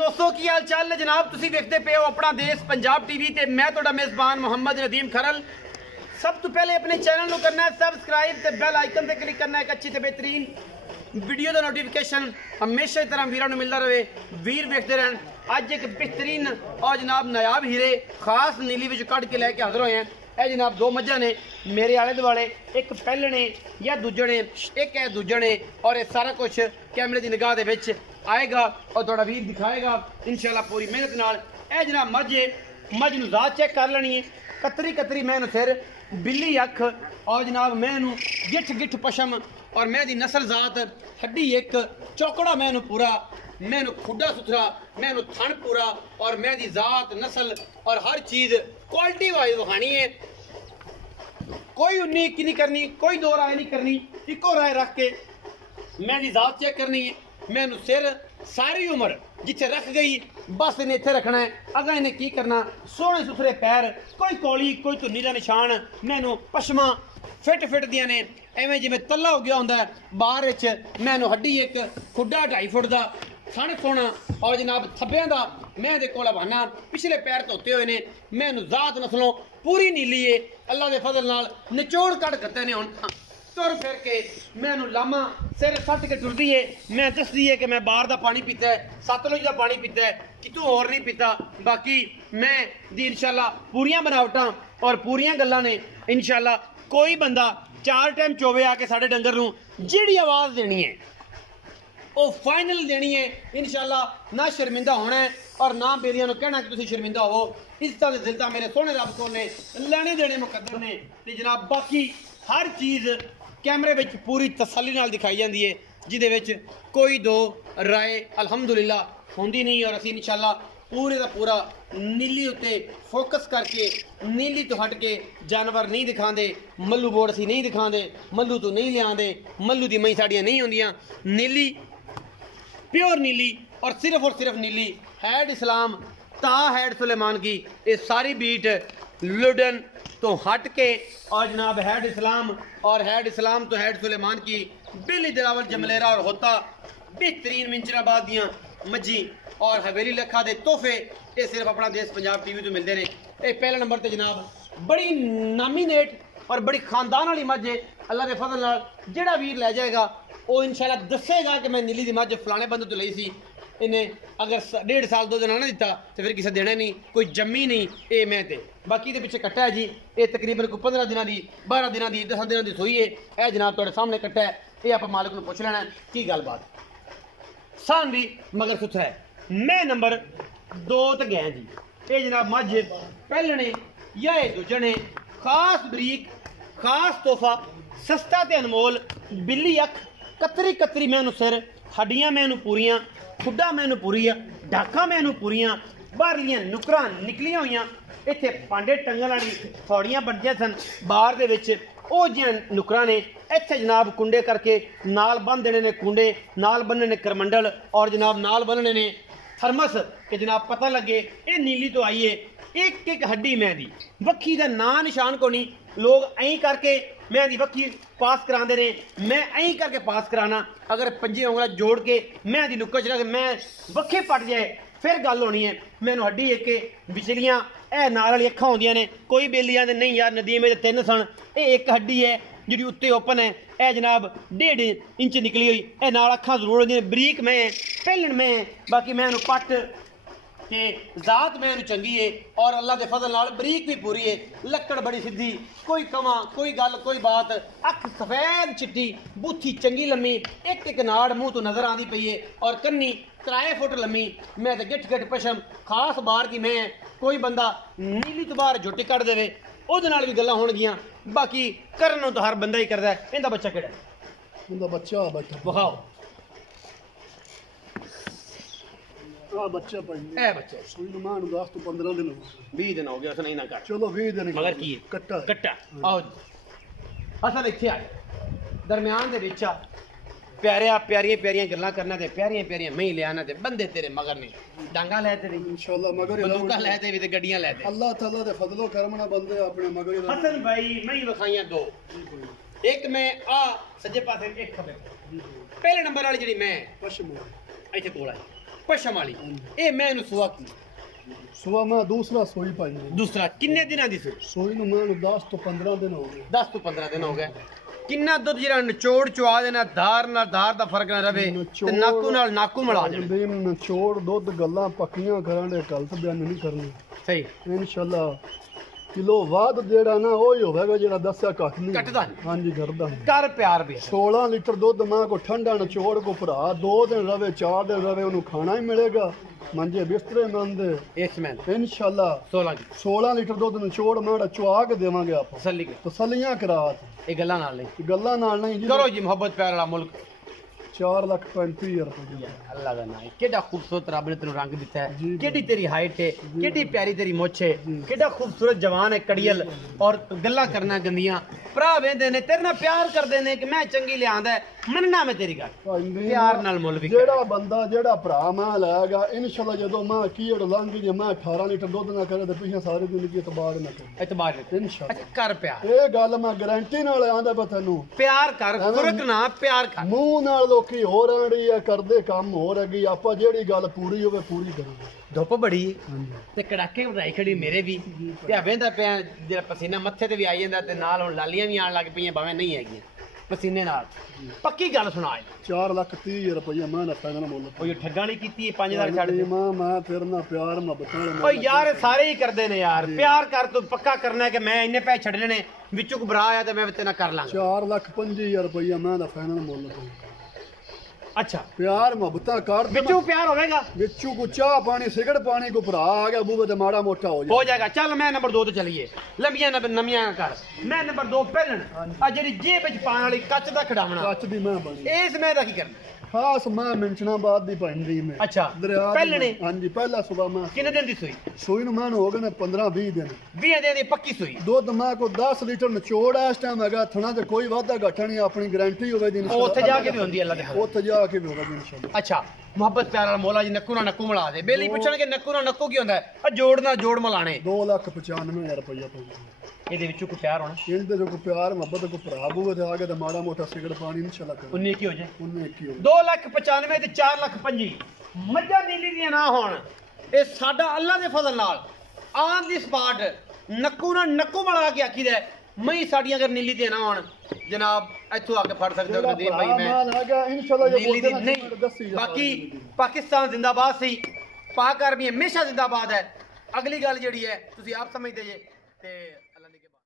दोस्तों की हाल चाल है जनाब तुसी देखते पे हो अपना देश पंजाब टीवी ते मैं तोड़ा मेजबान मोहम्मद नदीम खरल। सब तो पहले अपने चैनल को करना है सबसक्राइब ते बेल आइकन ते क्लिक करना है एक अच्छी ते बेहतरीन वीडियो का नोटिफिकेशन हमेशा की तरह वीरों को मिलता रहे। वीर देखते रहन। अज एक बेहतरीन और जनाब नायाब हीरे खास नीली विच कढ़ के लैके हाजिर होए हैं। यह जनाब दो मझां ने मेरे आले दुआले, एक पहले ने या दूजे ने, एक है दूजे ने, और ये सारा कुछ कैमरे की निगाह दे विच आएगा और थोड़ा वीर दिखाएगा इंशाल्लाह पूरी मेहनत नाल। यह जनाब मझ नूं जात चेक कर लेनी है। कतरी कतरी मैनू सिर, बिल्ली अख और जनाब मैनू गिठ गिठ पशम और मैं दी नस्ल जात हड्डी एक चौकड़ा मैनू पूरा, मैनू खुडा सुथरा, मैनू थन पूरा और मैं दी जात नस्ल और हर चीज़ क्वालिटी वाइज विखानी है। कोई उन्नी इक्की नहीं करनी, कोई दो राय नहीं करनी, इको राय रख के मैं दी जात चेक करनी है। मैनू सिर सारी उम्र जिथे रख गई बस इन्हें इत्थे रखना है। अगर इन्हें की करना सोहने सुथरे पैर, कोई कौली कोई धुन्नी का निशान, मैनू पशमा फिट दियां ने एवं जिमें तला हो गया होंगे बाहर मैनू हड्डी एक खुडा 2.5 फुट का थन सोना और जनाब थब्बियां का मैं दे कोल बहाना पिछले पैर धोते हुए ने। मैनू जात नस्लों पूरी नीली है अल्लाह के फजल नाल निचोड़ कड़ करते ने। हुण तुर फिर के मैनू लामा सिर सट के टुरदी है। मैं दसदी है कि मैं बाहर का पानी पीता है, सतलुज का पानी पीता है, कितों होर नहीं पीता। बाकी मैं दी इंशाल्लाह पूरियां बनावटां और पूरियां गल्लां ने। इंशाल्लाह कोई बंदा 4 टाइम चोवे आके साढ़े डंगर नूं जिहड़ी आवाज़ देनी है वो फाइनल देनी है इंशाल्लाह। ना शर्मिंदा होना है और ना बेलियां नूं कहना कि तुसीं शर्मिंदा हो। इज्जतां ते जिल्लतां मेरे सोहने रब कोल ने, लैने देने मुकद्दर ने। ते जनाब बाकी हर चीज़ कैमरे विच पूरी तसल्ली नाल दिखाई जाती है जिहदे विच कोई दो राय अल्हम्दुलिल्लाह होंदी नहीं। और असीं इंशाल्लाह पूरे का पूरा नीली उत्ते फोकस करके नीली तो हट के जानवर नहीं दिखाते। मल्लू बोर्ड असीं नहीं दिखाते, मल्लू तो नहीं लियाते, मल्लू दी मई साड़ियां नहीं होंदियां। नीली प्योर नीली और सिर्फ नीली हैड इस्लाम ता हैड सुलेमान की ये सारी बीट लुडन तो हट के और जनाब हैड इस्लाम और हैड इस्लाम तो हैड सुलेमान की बिल्ली दिलावल जमलेरा और होता बेहतरीन मिंचराबाद दियाँ मज्जी और हवेली लखा दे तोहफे ये सिर्फ अपना देश पंजाब टीवी तो मिलते रहे। ये पहले नंबर पर जनाब बड़ी नामीनेट और बड़ी खानदान वाली मझ है। अल्लाह के फजल नाल जेड़ा वीर लै जाएगा वो इंशाल्लाह दसेगा कि मैं नीली दी मझ फलाने बंदे तो लई सी। इन्हें अगर 1.5 साल 2 दिन ना दिता तो फिर किसी देना नहीं, कोई जम्मी नहीं। ये मैं ते बाकी दे पिछे कट्टा है जी। ये तकरीबन कोई 15 दिनों की 12 दिनों की 10 दिनों की सोई है। यह जनाब तुहाडे सामने कट्टा है। ये आप मालिक को पुछ लेना की गलबात। सान भी मगर सुथरा है। मैं नंबर 2 ते गया जी। ये जनाब मझ पहले ने या दूजे ने खास बरीक खास तोहफा सस्ता ते अनमोल बिल्ली अख कतरी कतरी मैनू सिर, हड्डियां मैनू पूरियां, खुडा मैनू पूरियां, डाका मैनू पूरियां, बाहरलियां नुकरां निकलियां हुई। इत्थे पांडे टंगल वाली थौड़ियां बनदियां सन बाहर दे विच ਉਹ जिहां नुकरां ने इत्थे जनाब कुंडे करके नाल बन देने ने, कुंडे नाल बनने ने करमंडल और जनाब नाल बनने ने थर्मस कि जनाब पता लगे ये नीली तो आई है। एक एक हड्डी मैं दी वक्खी का ना निशान को नहीं। लोग ऐं करके मैं दी वक्खी पास कराते ने, मैं ऐं करके पास कराना। अगर 5 उंगला जोड़ के मैं दी नुक्कर चला के मैं वक्खे पट जाए फिर गल होनी है। मैनू हड्डी एक विचलियाँ ए नाल वाली अखां होंदियां ने। कोई बेली आंदे नहीं यार नदीम दे 3 सन, ये एक हड्डी है जी उत्ते ओपन है। ए जनाब 1.5 इंच निकली हुई ए नाल अखां जरूर होंदियां। बरीक मैं पहलन मैं बाकी मैनू पट ते जात मैनू चंगी है और अल्लाह के फजल नाल बरीक भी पूरी है। लक्कड़ बड़ी सीधी, कोई कमा कोई गल कोई बात। अख सफेद चिट्टी, बूथी चंगी लम्मी, एक नाड़ मूँह तो नजर आती पई है और कन्नी 3 फुट लम्मी। मैं तो गिठ गिठ पशम खास बार की मैं। कोई बंदा नीली तो बाहर झोटी कट देवे ਉਹਦੇ ਨਾਲ भी गल्लां होणगियां। बाकी करन तो हर बंदा ही करता है। इहदा बच्चा किहड़ा उनका बच्चा बैठा विखाओ बच्चा पढ़ ए बच्चा सुलेमान 10 तो 15 दिन हो 20 दिन हो गया उस नहीं ना कर चलो 20 दिन मगर की कट्टा कट्टा आओ जी। असल इत्थे आए दरम्यान दे विच आ प्यारियां गल्लां करना ते प्यारियां मैं ले आना ते बंदे तेरे मगर नहीं डांगा ले तेरी इंशाल्लाह मगर बंदूका ले ते भी ते गड्डियां ले ते अल्लाह ताला दे फजलो करम ना बंदे अपने मगर हसन भाई मैं विखाइयां 2 एक मैं आ सज्जे पासे एक खबे पहले नंबर वाली जी मैं पशम इत्थे कोल आई ਪਸ਼ਮ ਵਾਲੀ ਇਹ ਮੈਂ ਇਹਨੂੰ ਸੁਆ ਕੀ ਸੁਆ ਮੈਂ ਦੂਸਰਾ ਸੋਈ ਪਾਈ ਦੂਸਰਾ ਕਿੰਨੇ ਦਿਨਾਂ ਦੀ ਸੀ ਸੋਈ ਨੂੰ ਮੈਂ 10 ਤੋਂ 15 ਦਿਨ ਹੋ ਗਏ 10 ਤੋਂ 15 ਦਿਨ ਹੋ ਗਏ ਕਿੰਨਾ ਦੁੱਧ ਜਿਹੜਾ ਨਿਚੋੜ ਚਵਾ ਦੇਣਾ ਧਾਰ ਨਾਲ ਧਾਰ ਦਾ ਫਰਕ ਨਾ ਰਵੇ ਤੇ ਨਾਕੂ ਨਾਲ ਨਾਕੂ ਮਿਲਾ ਦੇਣਾ ਦੇਮ ਨਿਚੋੜ ਦੁੱਧ ਗੱਲਾਂ ਪੱਕੀਆਂ ਕਰਾਂ ਦੇ ਗਲਤ ਬਿਆਨ ਨਹੀਂ ਕਰਨੀ ਸਹੀ ਇਨਸ਼ਾਅੱਲਾ ਕਿਲੋ ਬਾਅਦ ਜਿਹੜਾ ਨਾ ਉਹ ਹੀ ਹੋਵੇਗਾ ਜਿਹੜਾ ਦੱਸਿਆ ਘੱਟ ਨਹੀਂ ਕੱਟਦਾ ਹਾਂਜੀ ਘਟਦਾ ਕਰ ਪਿਆਰ ਵੀ 16 ਲੀਟਰ ਦੁੱਧ ਮਾਂ ਕੋ ਠੰਡਾ ਨਿਚੋੜ ਕੋ ਭਰਾ 2 ਦਿਨ ਰਵੇ 4 ਦਿਨ ਰਵੇ ਉਹਨੂੰ ਖਾਣਾ ਹੀ ਮਿਲੇਗਾ ਮੰਜੇ ਬਿਸਤਰੇ ਮੰਨਦੇ ਇਸ ਮੈਂ ਇਨਸ਼ਾਅੱਲਾ 16 ਲੀਟਰ ਦੁੱਧ ਨਿਚੋੜ ਮਾੜਾ ਚੁਆ ਕੇ ਦੇਵਾਂਗੇ ਆਪਾਂ ਤਸੱਲੀ ਤਸੱਲੀਆਂ ਕਰਾ ਇਹ ਗੱਲਾਂ ਨਾਲ ਨਹੀਂ ਗੱਲਾਂ ਨਾਲ ਨਹੀਂ ਜੀ ਕਰੋ ਜੀ ਮੁਹੱਬਤ ਪਿਆਰ ਵਾਲਾ ਮੁਲਕ 4,35,000 ਰੁਪਏ ਅੱਲਾ ਦਾ ਨਾਮ ਕਿਹੜਾ ਖੂਬਸੂਰਤ ਰੱਬ ਨੇ ਤੈਨੂੰ ਰੰਗ ਦਿੱਤਾ ਹੈ ਜੀ ਕਿਹੜੀ ਤੇਰੀ ਹਾਈਟ ਹੈ ਕਿਹੜੀ ਪਿਆਰੀ ਤੇਰੀ ਮੁੱਛ ਹੈ ਕਿਹੜਾ ਖੂਬਸੂਰਤ ਜਵਾਨ ਹੈ ਕੜੀਅਲ ਔਰ ਗੱਲਾਂ ਕਰਨਾ ਗੰਦੀਆਂ ਭਰਾ ਵੇਂਦੇ ਨੇ ਤੇਰੇ ਨਾਲ ਪਿਆਰ ਕਰਦੇ ਨੇ ਕਿ ਮੈਂ ਚੰਗੀ ਲਿਆਂਦਾ ਮੰਨਣਾ ਮੈਂ ਤੇਰੀ ਗੱਲ ਪਿਆਰ ਨਾਲ ਮੁੱਲ ਵੀ ਜਿਹੜਾ ਬੰਦਾ ਜਿਹੜਾ ਭਰਾ ਮੈਂ ਲਾਏਗਾ ਇਨਸ਼ਾਅੱਲਾ ਜਦੋਂ ਮੈਂ ਕੀੜ ਲੰਘ ਜੇ ਮੈਂ 18 ਲੀਟਰ ਦੁੱਧ ਨਾ ਕਰੇ ਤੇ ਪਿਛੇ ਸਾਰੇ ਜ਼ਿੰਦਗੀ ਇਤਬਾਰ ਨਾ ਕਰੇ ਇਤਬਾਰ ਇਨਸ਼ਾਅੱਲਾ ਅੱਛਾ ਕਰ ਪਿਆਰ ਇਹ ਗੱਲ ਮੈਂ ਗਾਰੰਟੀ ਨਾਲ ਆਂਦਾ ਪਾ ਤੈਨੂੰ ਪਿਆਰ ਕਰ ਫਰਕ ਨਾ ਪਿਆਰ ਕਰ ਮੂੰਹ ਨਾਲ ਲੋਕੀ ਹੋ ਰਹੀ ਆ ਕਰਦੇ ਕੰਮ ਹੋ ਰਹੀ ਆਪਾਂ ਜਿਹੜੀ ਗੱਲ ਪੂਰੀ ਹੋਵੇ ਪੂਰੀ ਕਰਾਂਗੇ ਧੁੱਪ ਬੜੀ ਹਾਂਜੀ ਤੇ ਕੜਾਕੇ ਵਧਾਈ ਖੜੀ ਮੇਰੇ ਵੀ ਤੇ ਵੇਂਦਾ ਪਿਆ ਜਿਹੜਾ ਪਸੀਨਾ ਮੱਥੇ ਤੇ ਵੀ ਆਈ ਜਾਂਦਾ ਤੇ ਨਾਲ ਹੁਣ ਲਾਲੀਆਂ ਵੀ ਆਣ ਲੱਗ ਪਈਆਂ ਭਾਵੇਂ ਨਹੀਂ ਹੈਗੀਆਂ ਪਸੀਨੇ ਨਾਲ ਪੱਕੀ ਗੱਲ ਸੁਣਾ 4,30,000 ਰੁਪਏ ਮੈਂ ਨਾ ਪੈਣਾ ਮੁੱਲ ਉਹ ਜੋ ਠੱਗਾਂ ਨਹੀਂ ਕੀਤੀ 5000 ਛੱਡ ਦੇ ਮੈਂ ਤੇਰੇ ਨਾਲ ਪਿਆਰ ਮੁਹੱਬਤ ਨਾਲ ਓ ਯਾਰ ਇਹ ਸਾਰੇ ਹੀ ਕਰਦੇ ਨੇ ਯਾਰ ਪਿਆਰ ਕਰ ਤੂੰ ਪੱਕਾ ਕਰਨਾ ਹੈ ਕਿ ਮੈਂ ਇੰਨੇ ਪੈਸੇ ਛੱਡਣੇ ਨੇ ਵਿੱਚੋਂ ਘਬਰਾ ਆਇਆ ਤੇ ਮੈਂ ਤੇਰੇ ਨਾਲ ਕਰ ਲਾਂਗਾ 4,05,000 ਰੁਪਏ ਮੈਂ ਦਾ ਫਾਈਨਲ ਮੁੱਲ ਤੋਂ ਅੱਛਾ ਪਿਆਰ ਮੁਹੱਬਤਾਂ ਕਰ ਵਿੱਚੋਂ ਪਿਆਰ ਹੋਵੇਗਾ ਵਿੱਚੋਂ ਕੋ ਚਾਹ ਪਾਣੀ ਸਿਗਰਟ ਪਾਣੀ ਕੋ ਭਰਾ ਆ ਗਿਆ ਬੂਵੇ ਤੇ ਮਾੜਾ ਮੋਟਾ ਹੋ ਜਾਏਗਾ ਚੱਲ ਮੈਂ ਨੰਬਰ 2 ਤੇ ਚਲੀਏ ਲੰਬੀਆਂ ਨਵੀਆਂ ਕਰ ਮੈਂ ਨੰਬਰ 2 ਪਹਿਲਣ ਆ ਜਿਹੜੀ ਜੇਬ ਵਿੱਚ ਪਾਣ ਵਾਲੀ ਕੱਚ ਦਾ ਖਿਡਾਵਣਾ ਕੱਚ ਦੀ ਮੈਂ ਬਣੀ ਇਸ ਮੈਂ ਦਾ ਕੀ ਕਰਨਾ ਖਾਸ ਮੈਂ ਮਿੰਚਨਾਬਾਦ ਦੀ ਪੈਂਦੀ ਮੈਂ ਅੱਛਾ ਦਰਿਆ ਦੀ ਪਹਿਲਣੇ ਹਾਂਜੀ ਪਹਿਲਾ ਸਵੇਰ ਮੈਂ ਕਿੰਨੇ ਦਿਨ ਦੀ ਸੂਈ ਸੂਈ ਨੂੰ ਮੈਂ ਹੋ ਗਏ ਨੇ 15-20 ਦਿਨ 20 ਦਿਨ ਦੀ ਪੱਕੀ ਸੂਈ ਦੁੱਧ ਮੈਂ ਕੋ 10 ਲੀਟਰ ਨਿਚੋੜ ਇਸ ਟਾਈਮ ਹੈਗਾ ਥਣਾ ਤੇ ਕੋਈ ਵਾਧਾ ਘਾਟਾ ਨਹੀਂ ਆਪਣੀ ਗਾਰੰਟੀ ਹੋਵੇ ਦੀ ਉਹ ਉੱਥੇ ਜਾ ਕੇ ਵੀ ਹੁੰਦੀ ਅੱਲਾ ਦੇ ਹਵਾਲੇ ਉੱਥੇ ਜਾ ਕੇ ਵੀ ਹੋਵੇ ਇਨਸ਼ਾਅੱਲਾ ਅੱਛਾ ਮੁਹੱਬਤ ਪਿਆਰ ਵਾਲਾ ਮੌਲਾ ਜੀ ਨੱਕੂ ਨਾਲ ਨੱਕੂ ਮਿਲਾ ਦੇ ਬੇਲੀ ਪੁੱਛਣਗੇ ਨੱਕੂ ਨਾਲ ਨੱਕੂ ਕੀ ਹੁੰਦਾ ਹੈ ਆ ਜੋੜ ਨਾਲ ਜੋੜ ਮਿਲਾਣੇ 2,95,000 ਰੁਪਏ ਪਊਗਾ ਇਹਦੇ ਵਿੱਚੋਂ ਕੋਈ ਪਿਆਰ ਹੋਣਾ ਇਹਦੇ ਜੋ ਕੋ ਪਿਆਰ ਮੁਹੱਬਤ ਕੋ ਭਰਾ ਬੂਵੇ ਤੇ ਆ ਗਿਆ ਤੇ ਮਾੜਾ ਮੋਟਾ ਸਿਗਰਟ ਪਾਣੀ ਇਨਸ਼ਾਅੱਲਾ ਕਰ 19 ਕੀ ਹੋ ਜਾਏ ਉਹਨੇ ਕੀ ਹੋ 2,95,000 ਤੇ 4,25,000 ਮੱਝਾਂ ਨੀਲੀ ਦੀਆਂ ਨਾ ਹੋਣ ਇਹ ਸਾਡਾ ਅੱਲਾ ਦੇ ਫਜ਼ਲ ਨਾਲ ਆਨ ਦੀ ਸਪਾਟ ਨੱਕੂ ਨਾਲ ਨੱਕੂ ਮਿਲਾ ਕੇ ਆਖੀਦਾ ਮਈ ਸਾਡੀਆਂ ਅਗਰ ਨੀਲੀ ਦੀਆਂ ਨਾ ਹੋਣ ਜਨਾਬ ਇੱਥੋਂ ਆ ਕੇ ਫੜ ਸਕਦੇ ਹੋ ਨਦੀਮ ਭਾਈ ਮੈਂ ਆ ਗਿਆ ਇਨਸ਼ਾਅੱਲਾ ਜੇ ਨੀਲੀ ਦੀ ਬੋਲਦੇ ਨਹੀਂ ਬਾਕੀ ਪਾਕਿਸਤਾਨ ਜ਼ਿੰਦਾਬਾਦ ਸੀ ਪਾਕ ਆਰਮੀ ਹਮੇਸ਼ਾ ਜ਼ਿੰਦਾਬਾਦ ਹੈ ਅਗਲੀ ਗੱਲ ਜਿਹੜੀ ਹੈ ਤੁਸੀਂ ਆਪ ਸਮਝਦੇ ਜੇ ਤੇ